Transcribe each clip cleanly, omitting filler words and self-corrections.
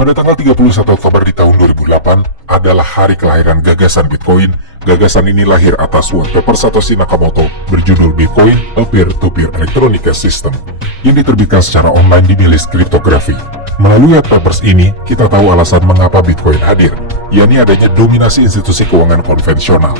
Pada tanggal 31 Oktober di tahun 2008 adalah hari kelahiran gagasan Bitcoin. Gagasan ini lahir atas white paper Satoshi Nakamoto berjudul Bitcoin, a Peer-to-Peer Electronic Cash System yang diterbitkan secara online di milis kriptografi. Melalui white papers ini, kita tahu alasan mengapa Bitcoin hadir, yakni adanya dominasi institusi keuangan konvensional.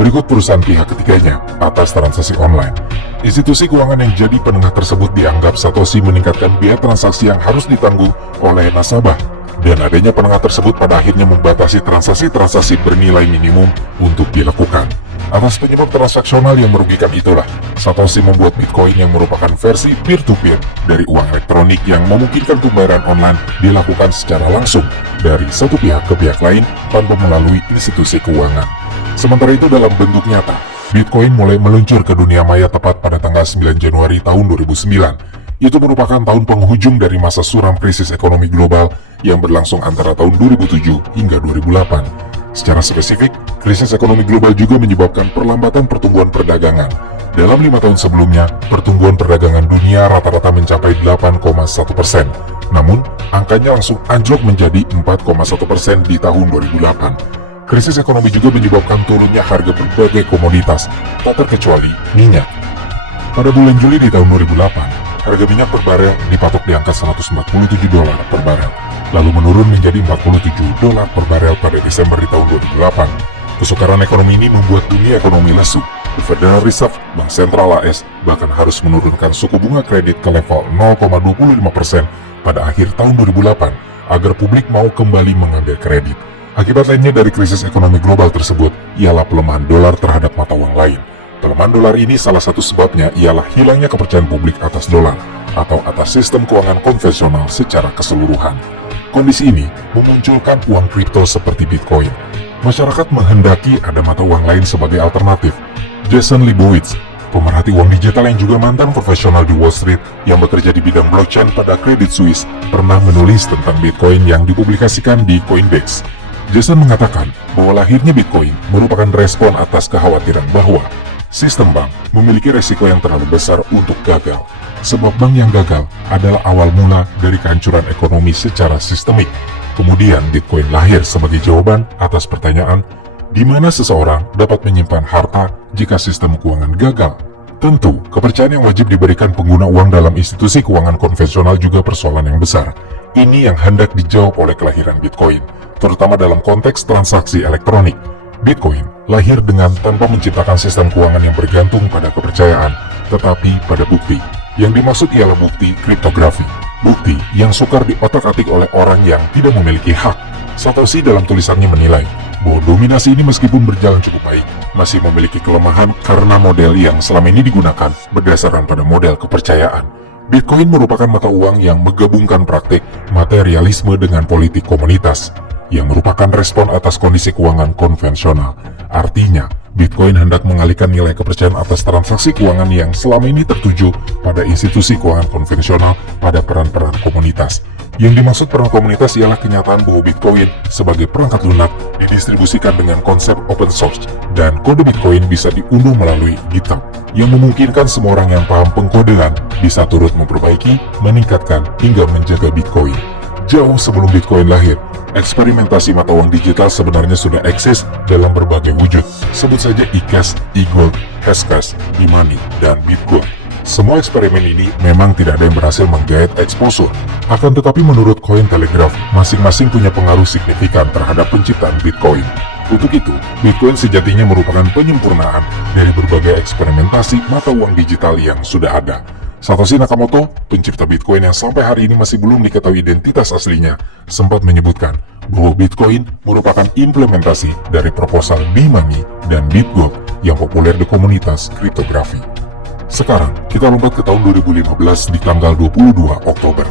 Berikut perusahaan pihak ketiganya atas transaksi online. Institusi keuangan yang jadi penengah tersebut dianggap Satoshi meningkatkan biaya transaksi yang harus ditanggung oleh nasabah. Dan adanya penengah tersebut pada akhirnya membatasi transaksi-transaksi bernilai minimum untuk dilakukan. Atas penyebab transaksional yang merugikan itulah, Satoshi membuat Bitcoin yang merupakan versi peer-to-peer dari uang elektronik yang memungkinkan pembayaran online dilakukan secara langsung dari satu pihak ke pihak lain tanpa melalui institusi keuangan. Sementara itu dalam bentuk nyata, Bitcoin mulai meluncur ke dunia maya tepat pada tanggal 9 Januari tahun 2009. Itu merupakan tahun penghujung dari masa suram krisis ekonomi global yang berlangsung antara tahun 2007 hingga 2008. Secara spesifik, krisis ekonomi global juga menyebabkan perlambatan pertumbuhan perdagangan. Dalam 5 tahun sebelumnya, pertumbuhan perdagangan dunia rata-rata mencapai 8,1%. Namun, angkanya langsung anjlok menjadi 4,1% di tahun 2008. Krisis ekonomi juga menyebabkan turunnya harga berbagai komoditas, tak terkecuali minyak. Pada bulan Juli di tahun 2008, harga minyak per barel dipatok di angka $147 per barel, lalu menurun menjadi $47 per barel pada Desember di tahun 2008. Kesukaran ekonomi ini membuat dunia ekonomi lesu. The Federal Reserve, Bank Sentral AS, bahkan harus menurunkan suku bunga kredit ke level 0,25% pada akhir tahun 2008 agar publik mau kembali mengambil kredit. Akibat lainnya dari krisis ekonomi global tersebut ialah pelemahan dolar terhadap mata uang lain. Pelemahan dolar ini salah satu sebabnya ialah hilangnya kepercayaan publik atas dolar atau atas sistem keuangan konvensional secara keseluruhan. Kondisi ini memunculkan uang kripto seperti Bitcoin. Masyarakat menghendaki ada mata uang lain sebagai alternatif. Jason Leibowitz, pemerhati uang digital yang juga mantan profesional di Wall Street yang bekerja di bidang blockchain pada Credit Suisse, pernah menulis tentang Bitcoin yang dipublikasikan di Coinbase. Jason mengatakan bahwa lahirnya Bitcoin merupakan respon atas kekhawatiran bahwa sistem bank memiliki resiko yang terlalu besar untuk gagal, sebab bank yang gagal adalah awal mula dari kehancuran ekonomi secara sistemik. Kemudian Bitcoin lahir sebagai jawaban atas pertanyaan, di mana seseorang dapat menyimpan harta jika sistem keuangan gagal. Tentu, kepercayaan yang wajib diberikan pengguna uang dalam institusi keuangan konvensional juga persoalan yang besar. Ini yang hendak dijawab oleh kelahiran Bitcoin, terutama dalam konteks transaksi elektronik. Bitcoin lahir dengan tanpa menciptakan sistem keuangan yang bergantung pada kepercayaan, tetapi pada bukti. Yang dimaksud ialah bukti kriptografi, bukti yang sukar diotak-atik oleh orang yang tidak memiliki hak. Satoshi dalam tulisannya menilai bahwa dominasi ini meskipun berjalan cukup baik, masih memiliki kelemahan karena model yang selama ini digunakan berdasarkan pada model kepercayaan. Bitcoin merupakan mata uang yang menggabungkan praktik materialisme dengan politik komunitas, yang merupakan respon atas kondisi keuangan konvensional. Artinya, Bitcoin hendak mengalihkan nilai kepercayaan atas transaksi keuangan yang selama ini tertuju pada institusi keuangan konvensional pada peran-peran komunitas. Yang dimaksud peran komunitas ialah kenyataan bahwa Bitcoin sebagai perangkat lunak didistribusikan dengan konsep open source, dan kode Bitcoin bisa diunduh melalui GitHub, yang memungkinkan semua orang yang paham pengkodean bisa turut memperbaiki, meningkatkan, hingga menjaga Bitcoin. Jauh sebelum Bitcoin lahir, eksperimentasi mata uang digital sebenarnya sudah eksis dalam berbagai wujud. Sebut saja eCash, eGold, Hashcash, eMoney, dan BitGold. Semua eksperimen ini memang tidak ada yang berhasil menggait exposure. Akan tetapi menurut Cointelegraph, masing-masing punya pengaruh signifikan terhadap penciptaan Bitcoin. Untuk itu, Bitcoin sejatinya merupakan penyempurnaan dari berbagai eksperimentasi mata uang digital yang sudah ada. Satoshi Nakamoto, pencipta Bitcoin yang sampai hari ini masih belum diketahui identitas aslinya, sempat menyebutkan bahwa Bitcoin merupakan implementasi dari proposal B-Money dan BitGold yang populer di komunitas kriptografi. Sekarang, kita lompat ke tahun 2015 di tanggal 22 Oktober.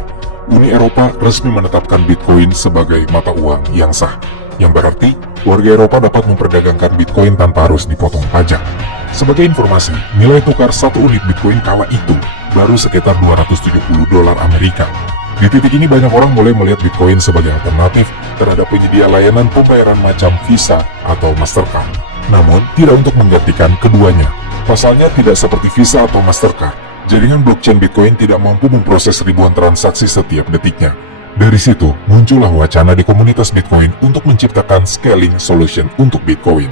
Uni Eropa resmi menetapkan Bitcoin sebagai mata uang yang sah, yang berarti warga Eropa dapat memperdagangkan Bitcoin tanpa harus dipotong pajak. Sebagai informasi, nilai tukar satu unit Bitcoin kala itu baru sekitar $270 Amerika. Di titik ini banyak orang mulai melihat Bitcoin sebagai alternatif terhadap penyedia layanan pembayaran macam Visa atau Mastercard. Namun, tidak untuk menggantikan keduanya. Pasalnya tidak seperti Visa atau Mastercard, jaringan blockchain Bitcoin tidak mampu memproses ribuan transaksi setiap detiknya. Dari situ, muncullah wacana di komunitas Bitcoin untuk menciptakan scaling solution untuk Bitcoin.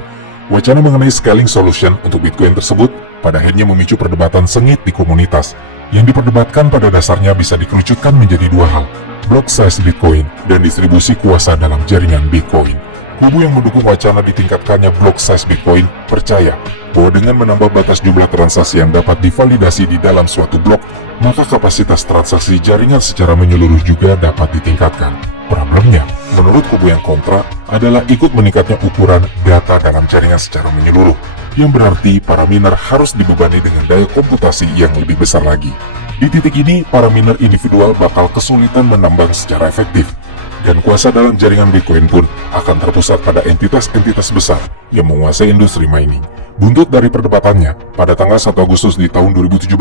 Wacana mengenai scaling solution untuk Bitcoin tersebut pada akhirnya memicu perdebatan sengit di komunitas. Yang diperdebatkan pada dasarnya bisa dikerucutkan menjadi dua hal, block size Bitcoin dan distribusi kuasa dalam jaringan Bitcoin. Kubu yang mendukung wacana ditingkatkannya block size Bitcoin percaya bahwa dengan menambah batas jumlah transaksi yang dapat divalidasi di dalam suatu blok, maka kapasitas transaksi jaringan secara menyeluruh juga dapat ditingkatkan. Problemnya, menurut kubu yang kontra, adalah ikut meningkatnya ukuran data dalam jaringan secara menyeluruh, yang berarti para miner harus dibebani dengan daya komputasi yang lebih besar lagi. Di titik ini, para miner individual bakal kesulitan menambang secara efektif, dan kuasa dalam jaringan Bitcoin pun akan terpusat pada entitas-entitas besar yang menguasai industri mining. Buntut dari perdebatannya, pada tanggal 1 Agustus di tahun 2017,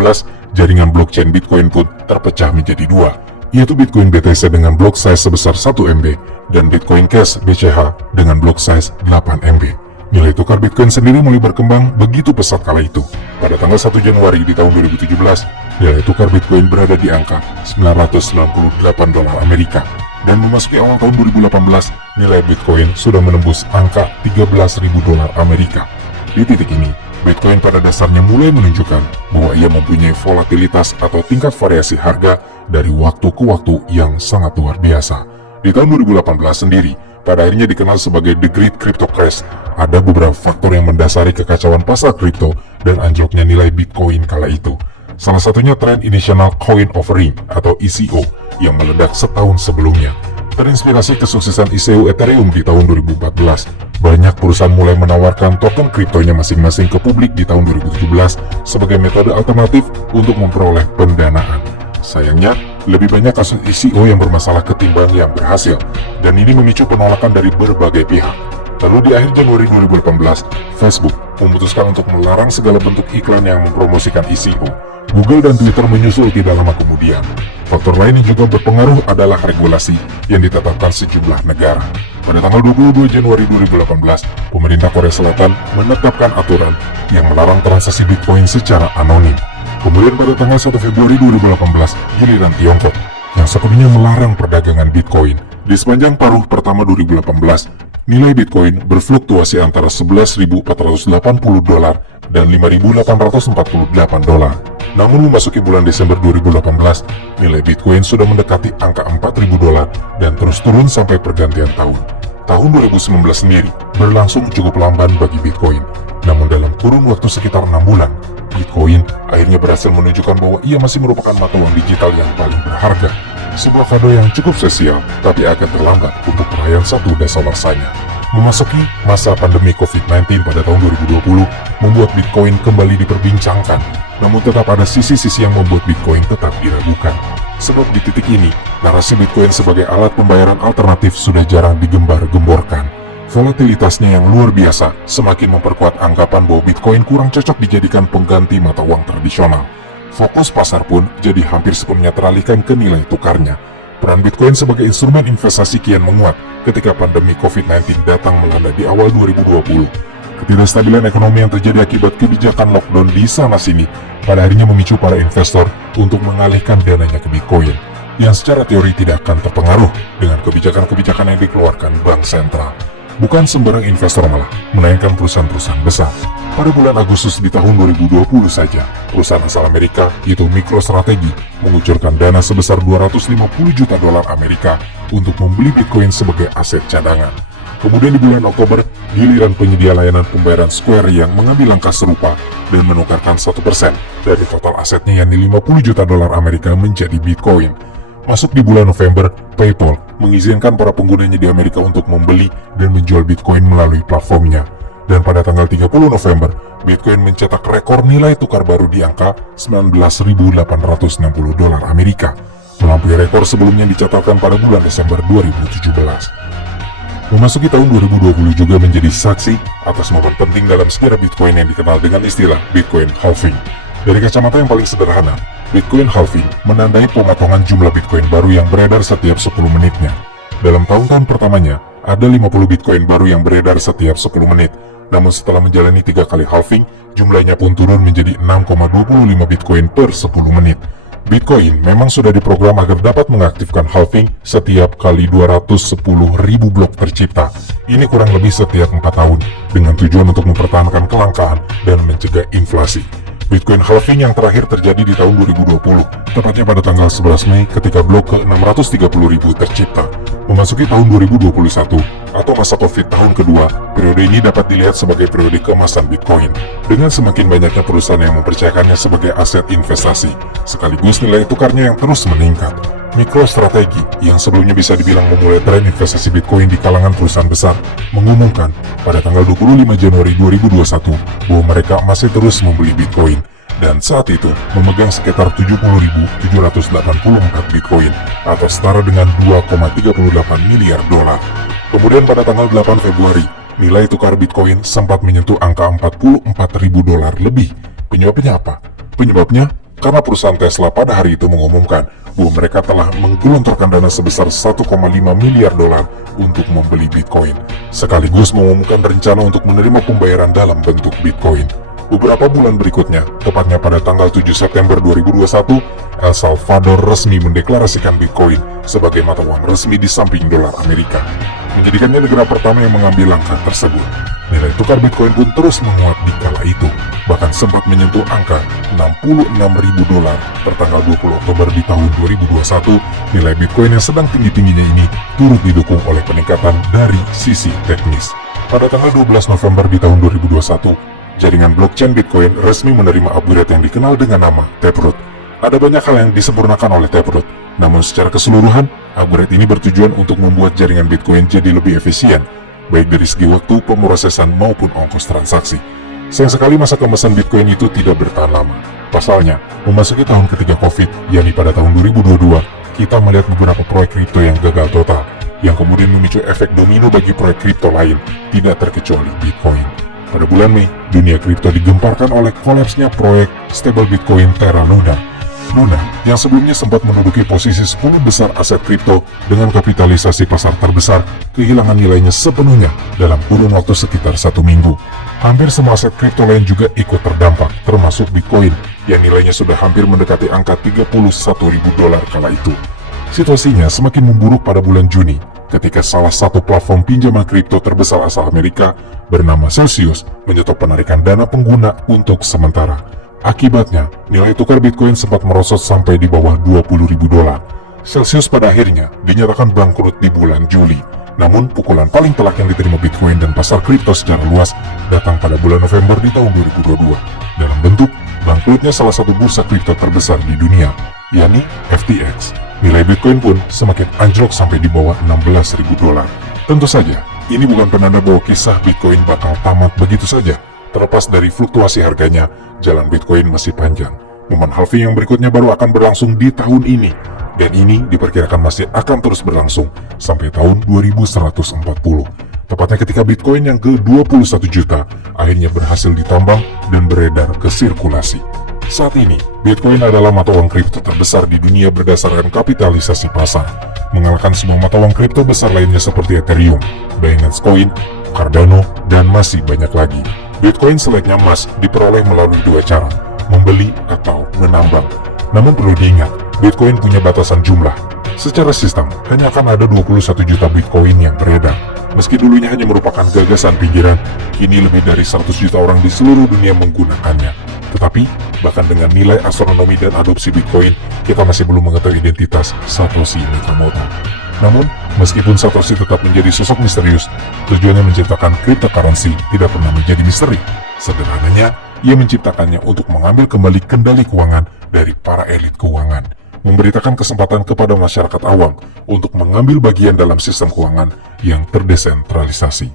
jaringan blockchain Bitcoin pun terpecah menjadi dua, yaitu Bitcoin BTC dengan block size sebesar 1 MB dan Bitcoin Cash BCH dengan block size 8 MB. Nilai tukar Bitcoin sendiri mulai berkembang begitu pesat kala itu. Pada tanggal 1 Januari di tahun 2017, nilai tukar Bitcoin berada di angka $998 Amerika. Dan memasuki awal tahun 2018, nilai Bitcoin sudah menembus angka $13.000 Amerika. Di titik ini, Bitcoin pada dasarnya mulai menunjukkan bahwa ia mempunyai volatilitas atau tingkat variasi harga dari waktu ke waktu yang sangat luar biasa. Di tahun 2018 sendiri, pada akhirnya dikenal sebagai The Great Crypto Crash. Ada beberapa faktor yang mendasari kekacauan pasar kripto dan anjloknya nilai Bitcoin kala itu. Salah satunya tren Initial Coin Offering atau ICO yang meledak setahun sebelumnya. Terinspirasi kesuksesan ICO Ethereum di tahun 2014, banyak perusahaan mulai menawarkan token kriptonya masing-masing ke publik di tahun 2017 sebagai metode alternatif untuk memperoleh pendanaan. Sayangnya, lebih banyak kasus ICO yang bermasalah ketimbang yang berhasil, dan ini memicu penolakan dari berbagai pihak. Lalu di akhir Januari 2018, Facebook memutuskan untuk melarang segala bentuk iklan yang mempromosikan ICO. Google dan Twitter menyusul tidak lama kemudian. Faktor lain yang juga berpengaruh adalah regulasi yang ditetapkan sejumlah negara. Pada tanggal 22 Januari 2018, pemerintah Korea Selatan menetapkan aturan yang melarang transaksi Bitcoin secara anonim. Kemudian pada tanggal 1 Februari 2018, giliran Tiongkok yang sepenuhnya melarang perdagangan Bitcoin. Di sepanjang paruh pertama 2018, nilai Bitcoin berfluktuasi antara $11.480 dan $5.848. Namun memasuki bulan Desember 2018, nilai Bitcoin sudah mendekati angka $4.000 dan terus turun sampai pergantian tahun. Tahun 2019 sendiri berlangsung cukup lamban bagi Bitcoin. Namun dalam kurun waktu sekitar 6 bulan, Bitcoin akhirnya berhasil menunjukkan bahwa ia masih merupakan mata uang digital yang paling berharga. Sebuah kado yang cukup spesial, tapi agak terlambat untuk perayaan 1 Desember saja. Memasuki masa pandemi COVID-19 pada tahun 2020 membuat Bitcoin kembali diperbincangkan. Namun tetap ada sisi-sisi yang membuat Bitcoin tetap diragukan. Sebab di titik ini, narasi Bitcoin sebagai alat pembayaran alternatif sudah jarang digembar-gemborkan. Volatilitasnya yang luar biasa semakin memperkuat anggapan bahwa Bitcoin kurang cocok dijadikan pengganti mata uang tradisional. Fokus pasar pun jadi hampir sepenuhnya teralihkan ke nilai tukarnya. Peran Bitcoin sebagai instrumen investasi kian menguat ketika pandemi COVID-19 datang melanda di awal 2020. Ketidakstabilan ekonomi yang terjadi akibat kebijakan lockdown di sana-sini pada akhirnya memicu para investor untuk mengalihkan dananya ke Bitcoin, yang secara teori tidak akan terpengaruh dengan kebijakan-kebijakan yang dikeluarkan bank sentral. Bukan sembarang investor malah, melainkan perusahaan-perusahaan besar. Pada bulan Agustus di tahun 2020 saja, perusahaan asal Amerika, yaitu MicroStrategy, mengucurkan dana sebesar $250 juta Amerika untuk membeli Bitcoin sebagai aset cadangan. Kemudian di bulan Oktober, giliran penyedia layanan pembayaran Square yang mengambil langkah serupa dan menukarkan 1% dari total asetnya yakni $50 juta Amerika menjadi Bitcoin. Masuk di bulan November, PayPal mengizinkan para penggunanya di Amerika untuk membeli dan menjual Bitcoin melalui platformnya. Dan pada tanggal 30 November, Bitcoin mencetak rekor nilai tukar baru di angka $19.860 Amerika, melampaui rekor sebelumnya dicatatkan pada bulan Desember 2017. Memasuki tahun 2020 juga menjadi saksi atas momen penting dalam sejarah Bitcoin yang dikenal dengan istilah Bitcoin Halving. Dari kacamata yang paling sederhana, Bitcoin Halving menandai pemotongan jumlah Bitcoin baru yang beredar setiap 10 menitnya. Dalam tahun-tahun pertamanya, ada 50 Bitcoin baru yang beredar setiap 10 menit. Namun setelah menjalani 3 kali halving, jumlahnya pun turun menjadi 6,25 Bitcoin per 10 menit. Bitcoin memang sudah diprogram agar dapat mengaktifkan halving setiap kali 210.000 blok tercipta. Ini kurang lebih setiap 4 tahun, dengan tujuan untuk mempertahankan kelangkaan dan mencegah inflasi. Bitcoin halving yang terakhir terjadi di tahun 2020, tepatnya pada tanggal 11 Mei ketika blok ke-630.000 tercipta. Memasuki tahun 2021 atau masa COVID tahun kedua, periode ini dapat dilihat sebagai periode keemasan Bitcoin. Dengan semakin banyaknya perusahaan yang mempercayakannya sebagai aset investasi, sekaligus nilai tukarnya yang terus meningkat. MicroStrategy, yang sebelumnya bisa dibilang memulai tren investasi Bitcoin di kalangan perusahaan besar, mengumumkan pada tanggal 25 Januari 2021 bahwa mereka masih terus membeli Bitcoin, dan saat itu memegang sekitar 70.784 Bitcoin atau setara dengan 2,38 miliar dolar. Kemudian pada tanggal 8 Februari, nilai tukar Bitcoin sempat menyentuh angka 44.000 dolar lebih. Penyebabnya apa? Penyebabnya karena perusahaan Tesla pada hari itu mengumumkan bahwa mereka telah menggelontorkan dana sebesar 1,5 miliar dolar untuk membeli Bitcoin, sekaligus mengumumkan rencana untuk menerima pembayaran dalam bentuk Bitcoin. Beberapa bulan berikutnya, tepatnya pada tanggal 7 September 2021, El Salvador resmi mendeklarasikan Bitcoin sebagai mata uang resmi di samping dolar Amerika, menjadikannya negara pertama yang mengambil langkah tersebut. Nilai tukar Bitcoin pun terus menguat di kala itu, bahkan sempat menyentuh angka 66.000 dolar pertanggal 20 Oktober di tahun 2021. Nilai Bitcoin yang sedang tinggi-tingginya ini turut didukung oleh peningkatan dari sisi teknis. Pada tanggal 12 November di tahun 2021, jaringan blockchain Bitcoin resmi menerima upgrade yang dikenal dengan nama Taproot. Ada banyak hal yang disempurnakan oleh Taproot, namun secara keseluruhan, upgrade ini bertujuan untuk membuat jaringan Bitcoin jadi lebih efisien, baik dari segi waktu, pemrosesan, maupun ongkos transaksi. Sayang sekali masa keemasan Bitcoin itu tidak bertahan lama. Pasalnya, memasuki tahun ketiga COVID, yakni pada tahun 2022, kita melihat beberapa proyek kripto yang gagal total, yang kemudian memicu efek domino bagi proyek kripto lain, tidak terkecuali Bitcoin. Pada bulan Mei, dunia kripto digemparkan oleh kolapsnya proyek stable Bitcoin Terra Luna. Luna, yang sebelumnya sempat menduduki posisi 10 besar aset kripto dengan kapitalisasi pasar terbesar, kehilangan nilainya sepenuhnya dalam kurun waktu sekitar 1 minggu. Hampir semua aset kripto lain juga ikut terdampak, termasuk Bitcoin, yang nilainya sudah hampir mendekati angka 31.000 dolar kala itu. Situasinya semakin memburuk pada bulan Juni, ketika salah satu platform pinjaman kripto terbesar asal Amerika bernama Celsius menyetop penarikan dana pengguna untuk sementara. Akibatnya, nilai tukar Bitcoin sempat merosot sampai di bawah 20.000 dolar. Celsius pada akhirnya dinyatakan bangkrut di bulan Juli. Namun, pukulan paling telak yang diterima Bitcoin dan pasar kripto secara luas datang pada bulan November di tahun 2022 dalam bentuk bangkrutnya salah satu bursa kripto terbesar di dunia, yakni FTX. Nilai Bitcoin pun semakin anjlok sampai di bawah 16.000 dolar. Tentu saja, ini bukan penanda bahwa kisah Bitcoin bakal tamat begitu saja. Terlepas dari fluktuasi harganya, jalan Bitcoin masih panjang. Momen halving yang berikutnya baru akan berlangsung di tahun ini, dan ini diperkirakan masih akan terus berlangsung sampai tahun 2140. Tepatnya ketika Bitcoin yang ke-21 juta akhirnya berhasil ditambang dan beredar ke sirkulasi. Saat ini, Bitcoin adalah mata uang kripto terbesar di dunia berdasarkan kapitalisasi pasar, mengalahkan semua mata uang kripto besar lainnya seperti Ethereum, Binance Coin, Cardano, dan masih banyak lagi. Bitcoin selayaknya emas diperoleh melalui dua cara, membeli atau menambang. Namun perlu diingat, Bitcoin punya batasan jumlah. Secara sistem, hanya akan ada 21 juta Bitcoin yang beredar. Meski dulunya hanya merupakan gagasan pikiran, kini lebih dari 100 juta orang di seluruh dunia menggunakannya. Tetapi, bahkan dengan nilai astronomi dan adopsi Bitcoin, kita masih belum mengetahui identitas Satoshi Nakamoto. Namun, meskipun Satoshi tetap menjadi sosok misterius, tujuannya menciptakan cryptocurrency tidak pernah menjadi misteri. Sederhananya, ia menciptakannya untuk mengambil kembali kendali keuangan dari para elit keuangan, memberitakan kesempatan kepada masyarakat awam untuk mengambil bagian dalam sistem keuangan yang terdesentralisasi.